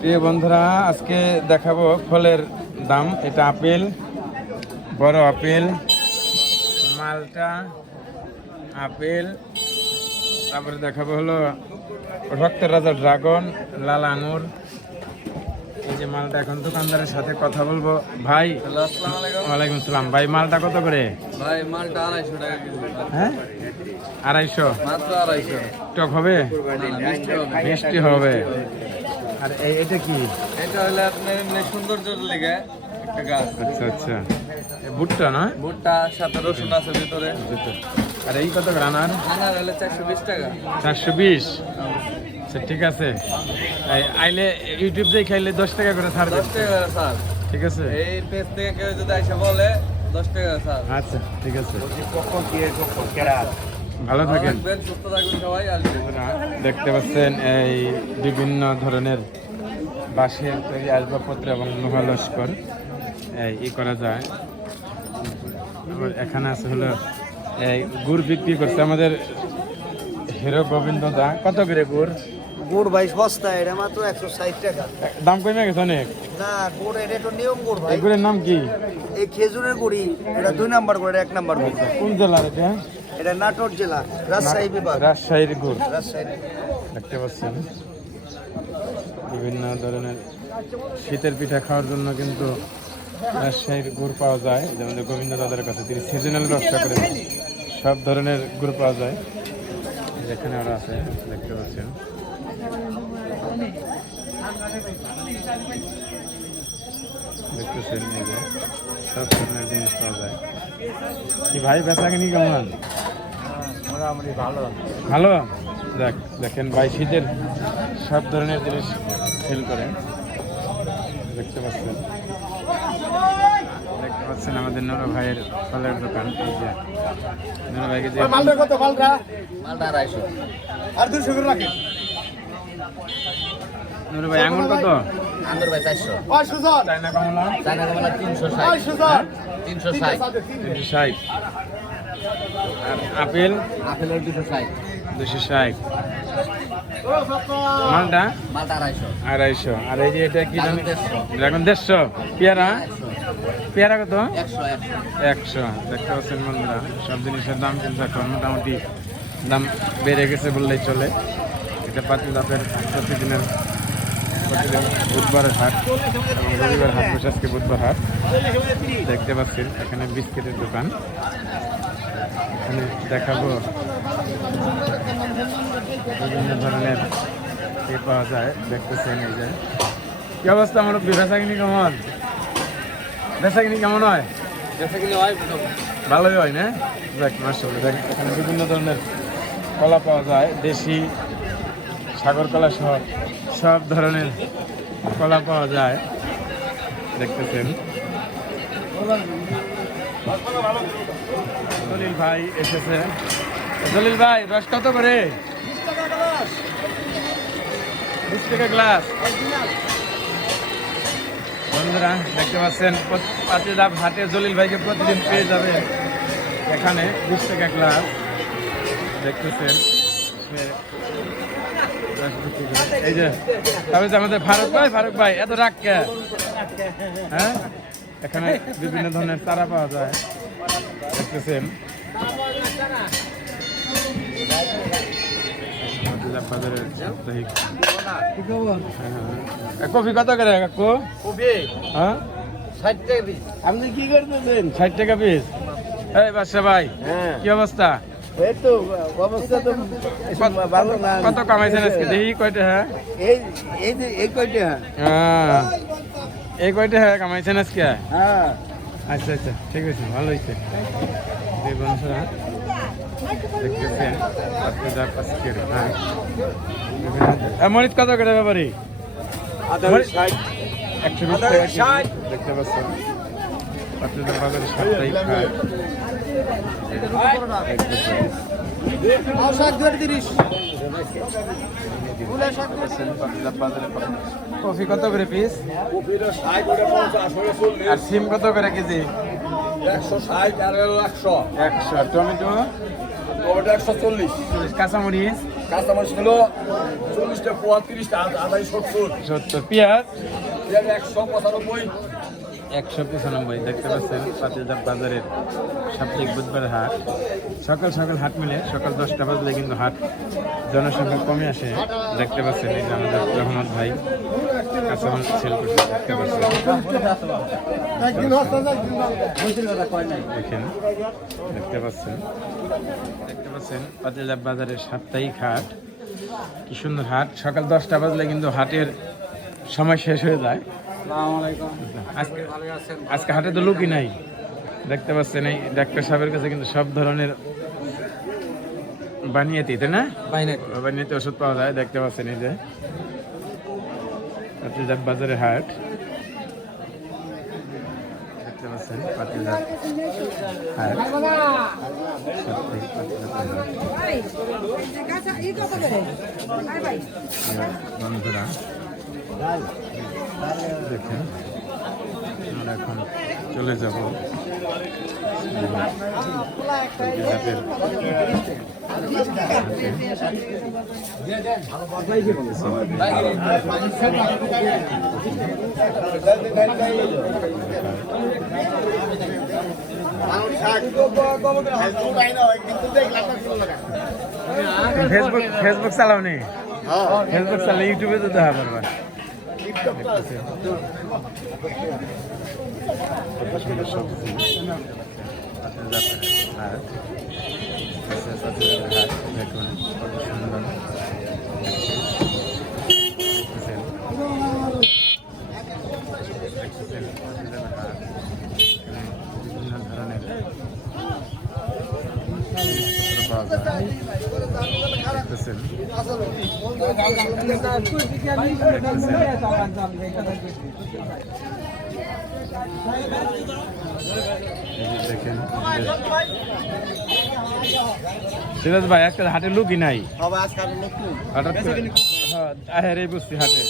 প্রিয় বন্ধুরা আজকে দেখাবো ফলের দাম। এটা আপেল বড় আপেল মালটা আপেল তারপরে দেখাবো হলো রক্তের রাজা ড্রাগন লাল আঙুর। এই যে মালটা এখন দোকানদারের সাথে কথা বলব। ভাই ওয়ালাইকুম আসসালাম। ভাই মালটা কত করে? ভাই মালটা আড়াইশো টাকা হ্যাঁ? আড়াইশো? টক হবে। মিষ্টি হবে। আর এটা কি? এটা হলে আপনার এমনি সৌন্দর্যের লেগে একটা গাছ। আচ্ছা আচ্ছা। ভুট্টা না? ভুট্টা সাথে রসুন আছে ভিতরে। আর এই কত আনার হলে চারশো বিশ টাকা। চারশো বিশ? আচ্ছা ঠিক আছে। আইলে ইউটিউব দিয়ে খাইলে দশ টাকা করে ছাড়বে দশ টাকা স্যার ঠিক আছে। এই পেজ থেকে কেউ যদি এসে বলে দশ টাকা স্যার আচ্ছা ঠিক আছে। ভালো থাকেন। সুস্থ থাকবেন সবাই দেখতে পাচ্ছেন এই বিভিন্ন ধরনের বাঁশের তৈরি আসবাবপত্র এবং লোহা লস্কর। এই ই করা যায়। এখানে আছে হলো এই গুড় বিক্রি করছে আমাদের হিরো গোবিন্দ দা। কত করে গুড়? গুড় ভাই সস্তা এটা মাত্র একশো ষাট টাকা। দাম কমে গেছে অনেক? না গুড় এটা তো নিয়ম গুড় ভাই। এই গুড়ের নাম কি? এই খেজুরের গুড়ি এটা দুই নাম্বার গুড় এক নাম্বার গুড়। কোন জেলার এটা? এটা নাটোর জেলা রাজশাহী বিভাগ। রাজশাহীর গুড়। দেখতে পাচ্ছেন? বিভিন্ন ধরনের শীতের পিঠা খাওয়ার জন্য কিন্তু রাজশাহীর গুড় পাওয়া যায়। যেমন গোবিন্দ দাদার কাছে তিনি সিজনাল ব্যবসা করেন। সব ধরনের গুড় পাওয়া যায়। যেখানে ওরা আছে দেখতে পাচ্ছেন। দেখতেছেন সব ধরনের জিনিস পাওয়া যায়। কি ভাই বেচা কিনি কেমন? ভালো দেখ দেখেন ভাই শীতের সব ধরনের জিনিস সেল করেন। দেখতে পাচ্ছেন? দেখতে পাচ্ছেন আমাদের নুরু ভাইয়ের ফলের দোকান। এই নুরু ভাইকে যে কত? পাল্টা মালটা আড়াইশো। আর দুশো করে রাখেন। নুরু ভাই কত? আন্দর ভাই চারশো। চায়না কমলা? চায়না কমলা তিনশো ষাট। তিনশো ষাট। দুশো ষাট। আর আপেল? আপেলের দুশো ষাট। দুশো ষাট। মালটা? মালটা আড়াইশো। আড়াইশো। আর এই যে এটা কি ড্রাগন দেড়শো। পেয়ারা? পেয়ারা কত? একশো একশো। একশো। দেখতে পাচ্ছেন বন্ধুরা সব জিনিসের দাম কিন্তু এখন মোটামুটি দাম বেড়ে গেছে বললেই চলে। এটা পাতিল আপের প্রতিদিনের প্রতিদিন বুধবারের হাট এবং রবিবার হাট বসে আজকে বুধবার হাট। দেখতে পাচ্ছেন এখানে বিস্কিটের দোকান। এখানে দেখাবো। বিভিন্ন ধরনের এ পাওয়া যায় দেখতেছেন এই যে। কি অবস্থা আমার বেচাকিনি কেমন? বেচাকিনি কেমন হয়? যেটা কিনে হয় ভালোই হয় না? দেখ মাসাল্লাহ দেখ এখানে বিভিন্ন ধরনের কলা পাওয়া যায় দেশি সাগর কলা সহ সব ধরনের কলা পাওয়া যায়। দেখতেছেন। দলিল ভাই এসেছে। দলিল ভাই রস কত করে? বন্ধুরা, দেখতে পাচ্ছেন পাতিদাব হাটে জলিল ভাইকে প্রতিদিন পেয়ে যাবে এখানে বিশ টাকা গ্লাস দেখতেছেন। এই যে তবে যে আমাদের ফারুক ভাই ফারুক ভাই, এত রাগ কে? হ্যাঁ? এখানে বিভিন্ন ধরনের চারা পাওয়া যায়। দেখতেছেন কফি কত করে কাকু কবি হ্যাঁ? ষাট টাকা পিস আপনি কি করতেছেন ষাট টাকা পিস এই বাদশা ভাই হ্যাঁ। কি অবস্থা? এই তো অবস্থা তো ভালো না। কত কামাইছেন আজকে? দেখি কয়টা হ্যাঁ? এই এই যে এই কয়টা হ্যাঁ। এই কয়টা হ্যাঁ কামাইছেন আজকে? হ্যাঁ। আচ্ছা আচ্ছা ঠিক আছে ভালো হয়েছে দুই বন্ধুরা দেখতেছেন আপনি যা আজকের হ্যাঁ। মরিচ কত করে ব্যাপারে? একশো বিশ টাকা দেখতে পাচ্ছেন। আপনি বাজারে হাট কফি কত করে পিস আর সিম কত করে কেজি? একশো। ষাট আর একশো একশো টমেটো? একশো চল্লিশ। কাঁচামরিচ? কাঁচামাল ছিল চল্লিশটা পোয়া তিরিশটা আড়াই সত্তর। সত্তর। পেঁয়াজ? পেঁয়াজ একশো পঁচানব্বই। একশো পঁচানব্বই, দেখতে পাচ্ছেন পাতিলদার বাজারের সাপ্তাহিক বুধবার হাট। সকাল সকাল হাট মিলে, সকাল দশটা বাজলে কিন্তু হাট জনসংখ্যা কমে আসে। দেখতে পাচ্ছেন এই যে আমাদের রহমত ভাই দেখতে পাচ্ছেন। দেখেন, দেখতে পাচ্ছেন। দেখতে পাচ্ছেন বাজারের সাপ্তাহিক হাট। কি সুন্দর হাট। সকাল দশটা বাজলে কিন্তু হাটের সময় শেষ হয়ে যায়। আজকে আজকে হাটে তো লুকই নাই। দেখতে পাচ্ছেন এই ডাক্তার সাহেবের কাছে কিন্তু সব ধরনের বানিয়েতি তাই না? বানিয়েতে। ওষুধ পাওয়া যায় দেখতে পাচ্ছেন এই যে। পাতিলদার বাজারে হাট। দেখতে পাচ্ছেন হাট। বন্ধুরা দেখেন আমরা এখন চলে যাব ফেসবুক ফেসবুক চালাও নি? ফেসবুক চালালে ইউটিউবে তো দেখা পারবা দেখুন কত সুন্দর বিভিন্ন ধরনের দেখতেছেন দেখেন সিরাজ ভাই একটা হাটে লুকই নাই হঠাৎ হ্যাঁ আহের হাটে